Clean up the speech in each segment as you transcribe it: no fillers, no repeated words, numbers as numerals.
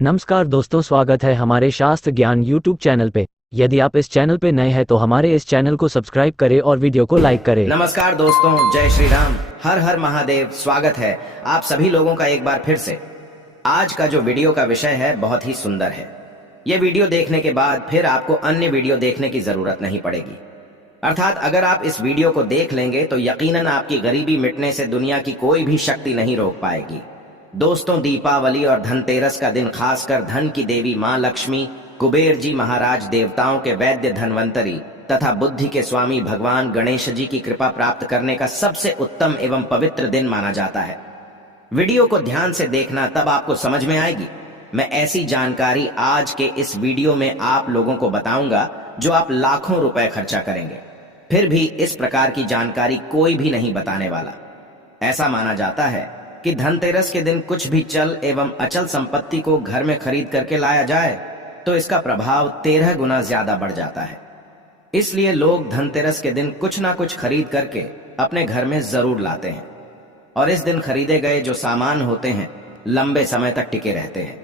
नमस्कार दोस्तों, स्वागत है हमारे शास्त्र ज्ञान यूट्यूब चैनल पे। यदि आप इस चैनल पे नए हैं तो हमारे इस चैनल को सब्सक्राइब करें और वीडियो को लाइक करें। नमस्कार दोस्तों, जय श्री राम, हर हर महादेव। स्वागत है आप सभी लोगों का एक बार फिर से। आज का जो वीडियो का विषय है बहुत ही सुंदर है। ये वीडियो देखने के बाद फिर आपको अन्य वीडियो देखने की जरूरत नहीं पड़ेगी। अर्थात अगर आप इस वीडियो को देख लेंगे तो यकीनन आपकी गरीबी मिटने से दुनिया की कोई भी शक्ति नहीं रोक पाएगी। दोस्तों, दीपावली और धनतेरस का दिन खासकर धन की देवी मां लक्ष्मी, कुबेर जी महाराज, देवताओं के वैद्य धन्वंतरी तथा बुद्धि के स्वामी भगवान गणेश जी की कृपा प्राप्त करने का सबसे उत्तम एवं पवित्र दिन माना जाता है। वीडियो को ध्यान से देखना, तब आपको समझ में आएगी। मैं ऐसी जानकारी आज के इस वीडियो में आप लोगों को बताऊंगा जो आप लाखों रुपए खर्चा करेंगे, फिर भी इस प्रकार की जानकारी कोई भी नहीं बताने वाला। ऐसा माना जाता है कि धनतेरस के दिन कुछ भी चल एवं अचल संपत्ति को घर में खरीद करके लाया जाए तो इसका प्रभाव 13 गुना ज्यादा बढ़ जाता है। इसलिए लोग धनतेरस के दिन कुछ ना कुछ खरीद करके अपने घर में जरूर लाते हैं और इस दिन खरीदे गए जो सामान होते हैं लंबे समय तक टिके रहते हैं।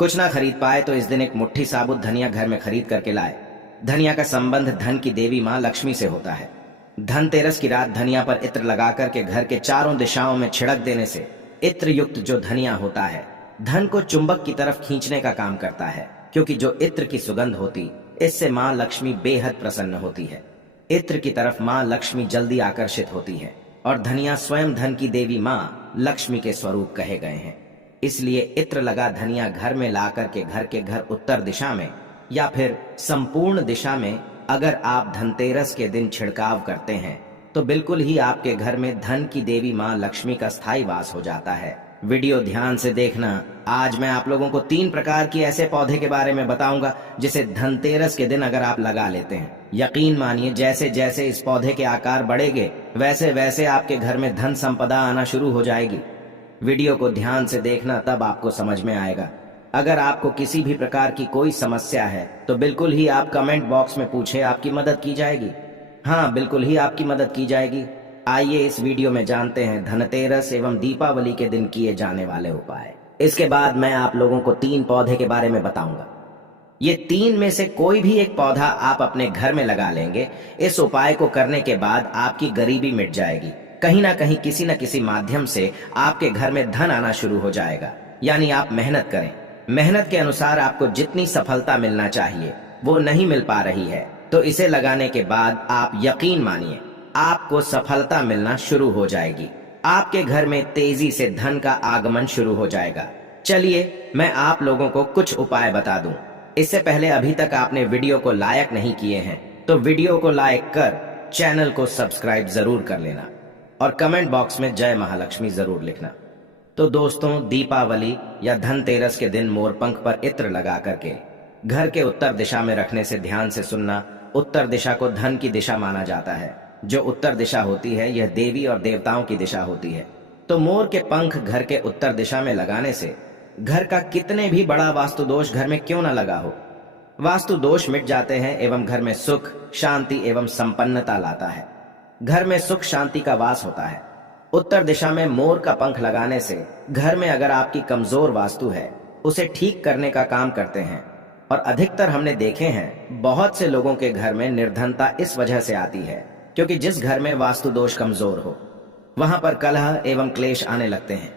कुछ ना खरीद पाए तो इस दिन एक मुट्ठी साबुत धनिया घर में खरीद करके लाए। धनिया का संबंध धन की देवी मां लक्ष्मी से होता है। धनतेरस की रात धनिया पर इत्र लगा करके घर के चारों दिशाओं में छिड़क देने से इत्र युक्त जो धनिया होता है धन को चुंबक की तरफ खींचने का काम करता है, क्योंकि जो इत्र की सुगंध होती इससे मां लक्ष्मी बेहद प्रसन्न होती है। इत्र की तरफ मां लक्ष्मी जल्दी आकर्षित होती है और धनिया स्वयं धन की देवी मां लक्ष्मी के स्वरूप कहे गए हैं। इसलिए इत्र लगा धनिया घर में ला करके घर के घर उत्तर दिशा में या फिर संपूर्ण दिशा में अगर आप धनतेरस के दिन छिड़काव करते हैं तो बिल्कुल ही आपके घर में धन की देवी मां लक्ष्मी का स्थायी वास हो जाता है। वीडियो ध्यान से देखना। आज मैं आप लोगों को 3 प्रकार के ऐसे पौधे के बारे में बताऊंगा जिसे धनतेरस के दिन अगर आप लगा लेते हैं, यकीन मानिए जैसे जैसे इस पौधे के आकार बढ़ेंगे वैसे वैसे आपके घर में धन संपदा आना शुरू हो जाएगी। वीडियो को ध्यान से देखना, तब आपको समझ में आएगा। अगर आपको किसी भी प्रकार की कोई समस्या है तो बिल्कुल ही आप कमेंट बॉक्स में पूछे, आपकी मदद की जाएगी। हाँ, बिल्कुल ही आपकी मदद की जाएगी। आइए इस वीडियो में जानते हैं धनतेरस एवं दीपावली के दिन किए जाने वाले उपाय। इसके बाद मैं आप लोगों को 3 पौधे के बारे में बताऊंगा। ये 3 में से कोई भी एक पौधा आप अपने घर में लगा लेंगे। इस उपाय को करने के बाद आपकी गरीबी मिट जाएगी। कहीं ना कहीं किसी न किसी माध्यम से आपके घर में धन आना शुरू हो जाएगा। यानी आप मेहनत करें, मेहनत के अनुसार आपको जितनी सफलता मिलना चाहिए वो नहीं मिल पा रही है, तो इसे लगाने के बाद आप यकीन मानिए आपको सफलता मिलना शुरू हो जाएगी। आपके घर में तेजी से धन का आगमन शुरू हो जाएगा। चलिए मैं आप लोगों को कुछ उपाय बता दूं। इससे पहले अभी तक आपने वीडियो को लाइक नहीं किए हैं तो वीडियो को लाइक कर चैनल को सब्सक्राइब जरूर कर लेना और कमेंट बॉक्स में जय महालक्ष्मी जरूर लिखना। तो दोस्तों, दीपावली या धनतेरस के दिन मोरपंख पर इत्र लगा करके घर के उत्तर दिशा में रखने से ध्यान से सुनना। उत्तर दिशा को धन की दिशा माना जाता है। जो उत्तर दिशा होती है यह देवी और देवताओं की दिशा होती है। तो मोर के पंख घर के उत्तर दिशा में लगाने से घर का कितने भी बड़ा वास्तु दोष घर में क्यों न लगा हो, वास्तु दोष मिट जाते हैं एवं घर में सुख, शांति एवं संपन्नता लाता है। घर में सुख शांति का वास होता है। उत्तर दिशा में मोर का पंख लगाने से घर में अगर आपकी कमजोर वास्तु है उसे ठीक करने का काम करते हैं। और अधिकतर हमने देखे हैं बहुत से लोगों के घर में निर्धनता इस वजह से आती है क्योंकि जिस घर में वास्तु दोष कमजोर हो वहां पर कलह एवं क्लेश आने लगते हैं।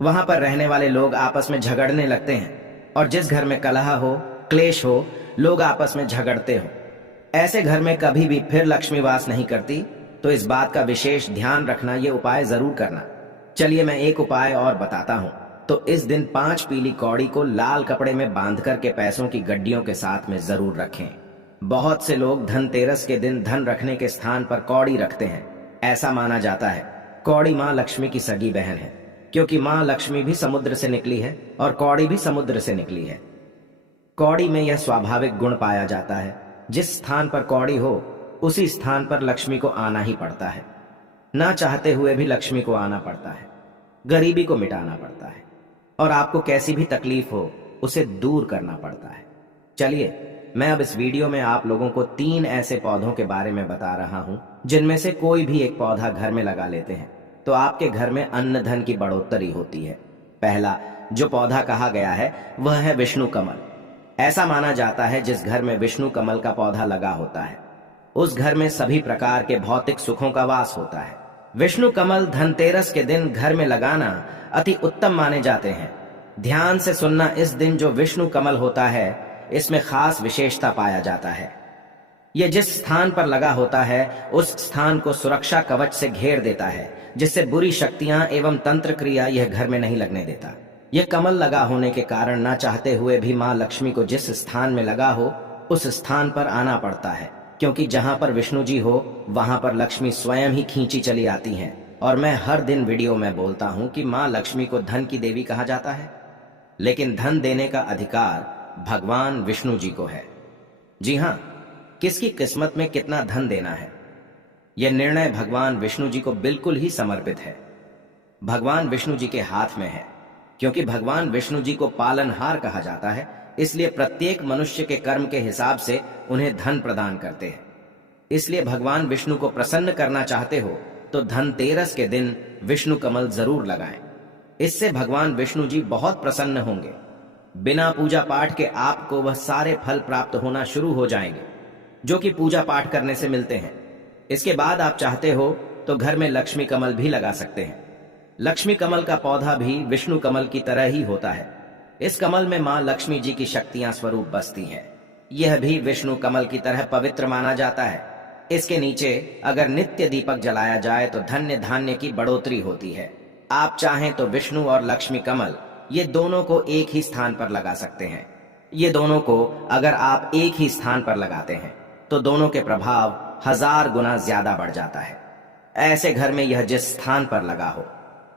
वहां पर रहने वाले लोग आपस में झगड़ने लगते हैं और जिस घर में कलह हो, क्लेश हो, लोग आपस में झगड़ते हो, ऐसे घर में कभी भी फिर लक्ष्मी वास नहीं करती। तो इस बात का विशेष ध्यान रखना, ये उपाय जरूर करना। चलिए मैं एक उपाय और बताता हूं। तो इस दिन 5 पीली कौड़ी को लाल कपड़े में बांध करके पैसों की गड्डियों के साथ में जरूर रखें। बहुत से लोग धनतेरस के दिन धन रखने के स्थान पर कौड़ी रखते हैं। ऐसा माना जाता है कौड़ी मां लक्ष्मी की सगी बहन है, क्योंकि मां लक्ष्मी भी समुद्र से निकली है और कौड़ी भी समुद्र से निकली है। कौड़ी में यह स्वाभाविक गुण पाया जाता है, जिस स्थान पर कौड़ी हो उसी स्थान पर लक्ष्मी को आना ही पड़ता है। ना चाहते हुए भी लक्ष्मी को आना पड़ता है। गरीबी को मिटाना पड़ता है और आपको कैसी भी तकलीफ हो उसे दूर करना पड़ता है। चलिए मैं अब इस वीडियो में आप लोगों को 3 ऐसे पौधों के बारे में बता रहा हूं जिनमें से कोई भी एक पौधा घर में लगा लेते हैं तो आपके घर में अन्न धन की बढ़ोतरी होती है। पहला, जो पौधा कहा गया है वह है विष्णु कमल। ऐसा माना जाता है जिस घर में विष्णु कमल का पौधा लगा होता है उस घर में सभी प्रकार के भौतिक सुखों का वास होता है। विष्णु कमल धनतेरस के दिन घर में लगाना अति उत्तम माने जाते हैं। ध्यान से सुनना, इस दिन जो विष्णु कमल होता है इसमें खास विशेषता पाया जाता है। यह जिस स्थान पर लगा होता है उस स्थान को सुरक्षा कवच से घेर देता है, जिससे बुरी शक्तियां एवं तंत्र क्रिया यह घर में नहीं लगने देता। यह कमल लगा होने के कारण ना चाहते हुए भी मां लक्ष्मी को जिस स्थान में लगा हो उस स्थान पर आना पड़ता है, क्योंकि जहां पर विष्णु जी हो वहां पर लक्ष्मी स्वयं ही खींची चली आती हैं। और मैं हर दिन वीडियो में बोलता हूं कि मां लक्ष्मी को धन की देवी कहा जाता है, लेकिन धन देने का अधिकार भगवान विष्णु जी को है। जी हां, किसकी किस्मत में कितना धन देना है यह निर्णय भगवान विष्णु जी को बिल्कुल ही समर्पित है। भगवान विष्णु जी के हाथ में है, क्योंकि भगवान विष्णु जी को पालनहार कहा जाता है, इसलिए प्रत्येक मनुष्य के कर्म के हिसाब से उन्हें धन प्रदान करते हैं। इसलिए भगवान विष्णु को प्रसन्न करना चाहते हो तो धनतेरस के दिन विष्णु कमल जरूर लगाएं। इससे भगवान विष्णु जी बहुत प्रसन्न होंगे। बिना पूजा पाठ के आपको वह सारे फल प्राप्त होना शुरू हो जाएंगे जो कि पूजा पाठ करने से मिलते हैं। इसके बाद आप चाहते हो तो घर में लक्ष्मी कमल भी लगा सकते हैं। लक्ष्मी कमल का पौधा भी विष्णु कमल की तरह ही होता है। इस कमल में मां लक्ष्मी जी की शक्तियां स्वरूप बसती हैं। यह भी विष्णु कमल की तरह पवित्र माना जाता है। इसके नीचे अगर नित्य दीपक जलाया जाए तो धन्य धान्य की बढ़ोतरी होती है। आप चाहें तो विष्णु और लक्ष्मी कमल ये दोनों को एक ही स्थान पर लगा सकते हैं। ये दोनों को अगर आप एक ही स्थान पर लगाते हैं तो दोनों के प्रभाव 1000 गुना ज्यादा बढ़ जाता है। ऐसे घर में यह जिस स्थान पर लगा हो,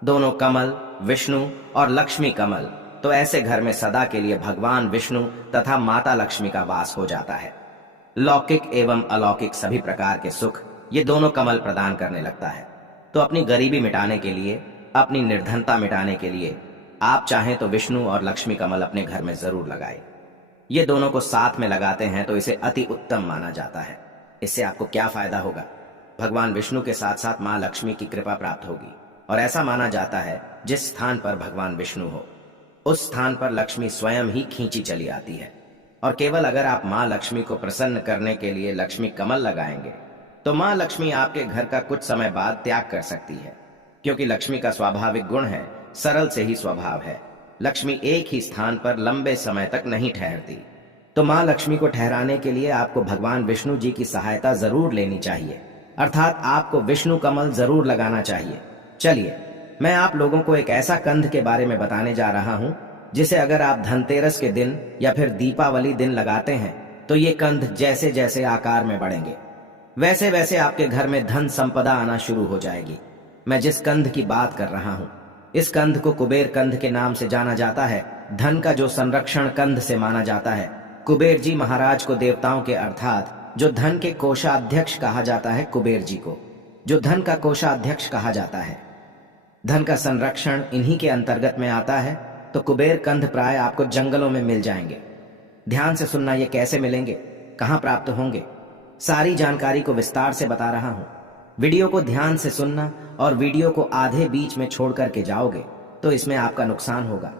दोनों कमल विष्णु और लक्ष्मी कमल, तो ऐसे घर में सदा के लिए भगवान विष्णु तथा माता लक्ष्मी का वास हो जाता है। लौकिक एवं अलौकिक सभी प्रकार के सुख ये दोनों कमल प्रदान करने लगता है। तो अपनी गरीबी मिटाने के लिए, अपनी निर्धनता मिटाने के लिए आप चाहें तो विष्णु और लक्ष्मी कमल अपने घर में जरूर लगाएं। ये दोनों को साथ में लगाते हैं तो इसे अति उत्तम माना जाता है। इससे आपको क्या फायदा होगा? भगवान विष्णु के साथ साथ मां लक्ष्मी की कृपा प्राप्त होगी। और ऐसा माना जाता है जिस स्थान पर भगवान विष्णु हो उस स्थान पर लक्ष्मी स्वयं ही खींची चली आती है। और केवल अगर आप मां लक्ष्मी को प्रसन्न करने के लिए लक्ष्मी कमल लगाएंगे तो मां लक्ष्मी आपके घर का कुछ समय बाद त्याग कर सकती है, क्योंकि लक्ष्मी का स्वाभाविक गुण है, सरल से ही स्वभाव है। लक्ष्मी एक ही स्थान पर लंबे समय तक नहीं ठहरती। तो मां लक्ष्मी को ठहराने के लिए आपको भगवान विष्णु जी की सहायता जरूर लेनी चाहिए, अर्थात आपको विष्णु कमल जरूर लगाना चाहिए। चलिए, मैं आप लोगों को एक ऐसा कंद के बारे में बताने जा रहा हूं जिसे अगर आप धनतेरस के दिन या फिर दीपावली दिन लगाते हैं तो ये कंद जैसे जैसे आकार में बढ़ेंगे वैसे वैसे आपके घर में धन संपदा आना शुरू हो जाएगी। मैं जिस कंद की बात कर रहा हूं, इस कंद को कुबेर कंद के नाम से जाना जाता है। धन का जो संरक्षण कंद से माना जाता है। कुबेर जी महाराज को देवताओं के अर्थात जो धन के कोषाध्यक्ष कहा जाता है, कुबेर जी को जो धन का कोषाध्यक्ष कहा जाता है। धन का संरक्षण इन्हीं के अंतर्गत में आता है। तो कुबेर कंद प्राय आपको जंगलों में मिल जाएंगे। ध्यान से सुनना, ये कैसे मिलेंगे, कहां प्राप्त होंगे, सारी जानकारी को विस्तार से बता रहा हूं। वीडियो को ध्यान से सुनना और वीडियो को आधे बीच में छोड़ करके जाओगे तो इसमें आपका नुकसान होगा।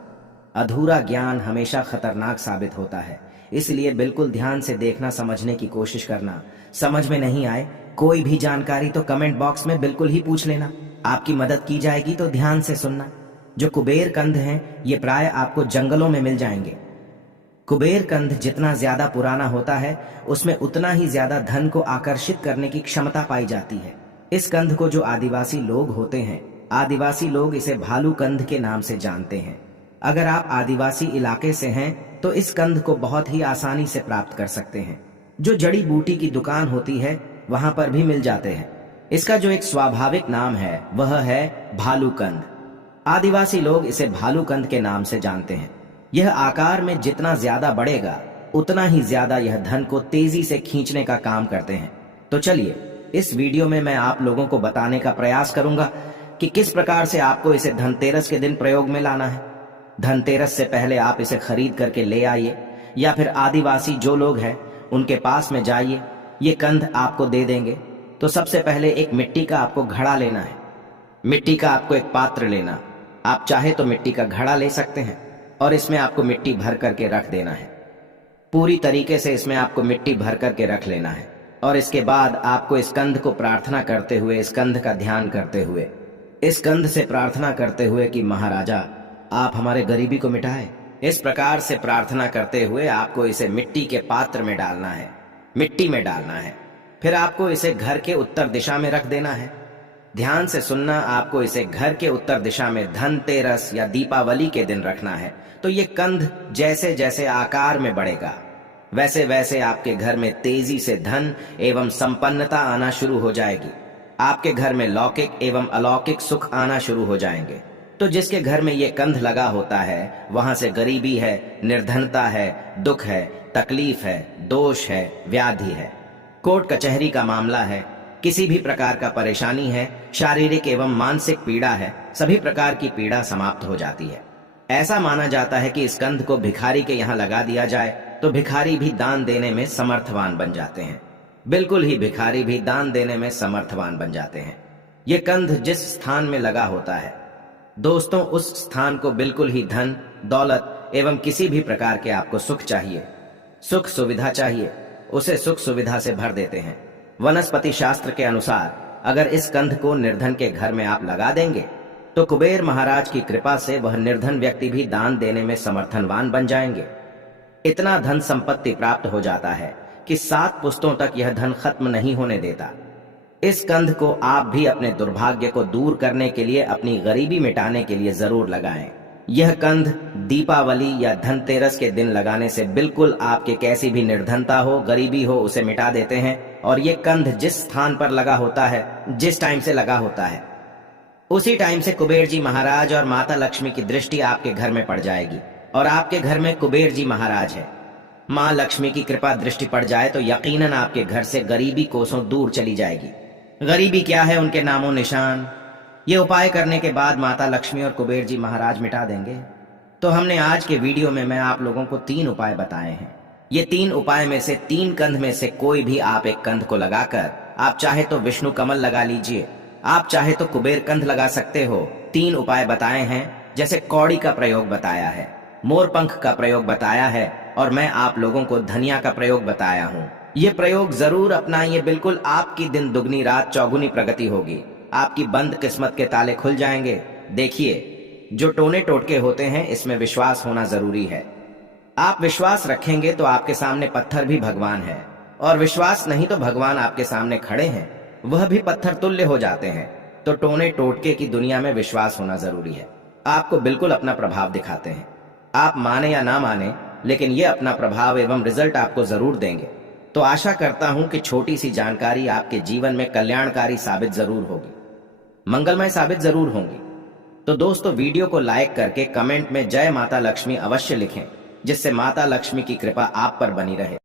अधूरा ज्ञान हमेशा खतरनाक साबित होता है, इसलिए बिल्कुल ध्यान से देखना, समझने की कोशिश करना। समझ में नहीं आए कोई भी जानकारी तो कमेंट बॉक्स में बिल्कुल ही पूछ लेना, आपकी मदद की जाएगी। तो ध्यान से सुनना। जो कुबेर कंद हैं ये प्राय आपको जंगलों में मिल जाएंगे। कुबेर कंद जितना ज्यादा पुराना होता है उसमें उतना ही ज्यादा धन को आकर्षित करने की क्षमता पाई जाती है। इस कंद को जो आदिवासी लोग होते हैं, आदिवासी लोग इसे भालू कंद के नाम से जानते हैं। अगर आप आदिवासी इलाके से हैं तो इस कंद को बहुत ही आसानी से प्राप्त कर सकते हैं। जो जड़ी बूटी की दुकान होती है वहां पर भी मिल जाते हैं। इसका जो एक स्वाभाविक नाम है वह है भालू कंद। आदिवासी लोग इसे भालू कंद के नाम से जानते हैं। यह आकार में जितना ज्यादा बढ़ेगा उतना ही ज्यादा यह धन को तेजी से खींचने का काम करते हैं। तो चलिए, इस वीडियो में मैं आप लोगों को बताने का प्रयास करूंगा कि किस प्रकार से आपको इसे धनतेरस के दिन प्रयोग में लाना है। धनतेरस से पहले आप इसे खरीद करके ले आइए, या फिर आदिवासी जो लोग हैं उनके पास में जाइए, ये कंद आपको दे देंगे। तो सबसे पहले एक मिट्टी का आपको घड़ा लेना है। मिट्टी का आपको एक पात्र लेना, आप चाहे तो मिट्टी का घड़ा ले सकते हैं। और इसमें आपको मिट्टी भर करके रख देना है। पूरी तरीके से इसमें आपको मिट्टी भर करके रख लेना है। और इसके बाद आपको स्कंद को प्रार्थना करते हुए, स्कंद का ध्यान करते हुए, स्कंद से प्रार्थना करते हुए कि महाराजा आप हमारे गरीबी को मिटाए, इस प्रकार से प्रार्थना करते हुए आपको इसे मिट्टी के पात्र में डालना है, मिट्टी में डालना है। फिर आपको इसे घर के उत्तर दिशा में रख देना है। ध्यान से सुनना, आपको इसे घर के उत्तर दिशा में धनतेरस या दीपावली के दिन रखना है। तो ये कंद जैसे जैसे आकार में बढ़ेगा, वैसे वैसे आपके घर में तेजी से धन एवं संपन्नता आना शुरू हो जाएगी। आपके घर में लौकिक एवं अलौकिक सुख आना शुरू हो जाएंगे। तो जिसके घर में ये कंद लगा होता है, वहां से गरीबी है, निर्धनता है, दुख है, तकलीफ है, दोष है, व्याधि है, कोर्ट कचहरी का मामला है, किसी भी प्रकार का परेशानी है, शारीरिक एवं मानसिक पीड़ा है, सभी प्रकार की पीड़ा समाप्त हो जाती है। ऐसा माना जाता है कि इस कंद को भिखारी के यहाँ लगा दिया जाए तो भिखारी भी दान देने में समर्थवान बन जाते हैं। बिल्कुल ही भिखारी भी दान देने में समर्थवान बन जाते हैं। ये कंद जिस स्थान में लगा होता है दोस्तों, उस स्थान को बिल्कुल ही धन, दौलत एवं किसी भी प्रकार के आपको सुख चाहिए, सुख सुविधा चाहिए, उसे सुख सुविधा से भर देते हैं। वनस्पति शास्त्र के अनुसार अगर इस कंद को निर्धन के घर में आप लगा देंगे तो कुबेर महाराज की कृपा से वह निर्धन व्यक्ति भी दान देने में समर्थनवान बन जाएंगे। इतना धन संपत्ति प्राप्त हो जाता है कि 7 पुश्तों तक यह धन खत्म नहीं होने देता। इस कंद को आप भी अपने दुर्भाग्य को दूर करने के लिए, अपनी गरीबी मिटाने के लिए जरूर लगाएं। यह कंद दीपावली या धनतेरस के दिन लगाने से बिल्कुल आपके कैसी भी निर्धनता हो, गरीबी हो, उसे मिटा देते हैं। और ये कंद जिस स्थान पर लगा होता है, जिस टाइम से लगा होता है, उसी टाइम से कुबेर जी महाराज और माता लक्ष्मी की दृष्टि आपके घर में पड़ जाएगी। और आपके घर में कुबेर जी महाराज है, माँ लक्ष्मी की कृपा दृष्टि पड़ जाए तो यकीनन आपके घर से गरीबी कोसों दूर चली जाएगी। गरीबी क्या है, उनके नामो निशान, ये उपाय करने के बाद माता लक्ष्मी और कुबेर जी महाराज मिटा देंगे। तो हमने आज के वीडियो में मैं आप लोगों को 3 उपाय बताए हैं। ये 3 उपाय में से 3 कंद में से कोई भी आप एक कंद को लगाकर, आप चाहे तो विष्णु कमल लगा लीजिए, आप चाहे तो कुबेर कंद लगा सकते हो। 3 उपाय बताए हैं, जैसे कौड़ी का प्रयोग बताया है, मोरपंख का प्रयोग बताया है, और मैं आप लोगों को धनिया का प्रयोग बताया हूँ। ये प्रयोग जरूर अपनाइए, बिल्कुल आपकी दिन दुगनी रात चौगुनी प्रगति होगी, आपकी बंद किस्मत के ताले खुल जाएंगे। देखिए, जो टोने टोटके होते हैं इसमें विश्वास होना जरूरी है। आप विश्वास रखेंगे तो आपके सामने पत्थर भी भगवान है, और विश्वास नहीं तो भगवान आपके सामने खड़े हैं, वह भी पत्थर तुल्य हो जाते हैं। तो टोने टोटके की दुनिया में विश्वास होना जरूरी है। आपको बिल्कुल अपना प्रभाव दिखाते हैं, आप माने या ना माने, लेकिन ये अपना प्रभाव एवं रिजल्ट आपको जरूर देंगे। तो आशा करता हूं कि छोटी सी जानकारी आपके जीवन में कल्याणकारी साबित जरूर होगी, मंगलमय साबित जरूर होंगी। तो दोस्तों, वीडियो को लाइक करके कमेंट में जय माता लक्ष्मी अवश्य लिखें, जिससे माता लक्ष्मी की कृपा आप पर बनी रहे।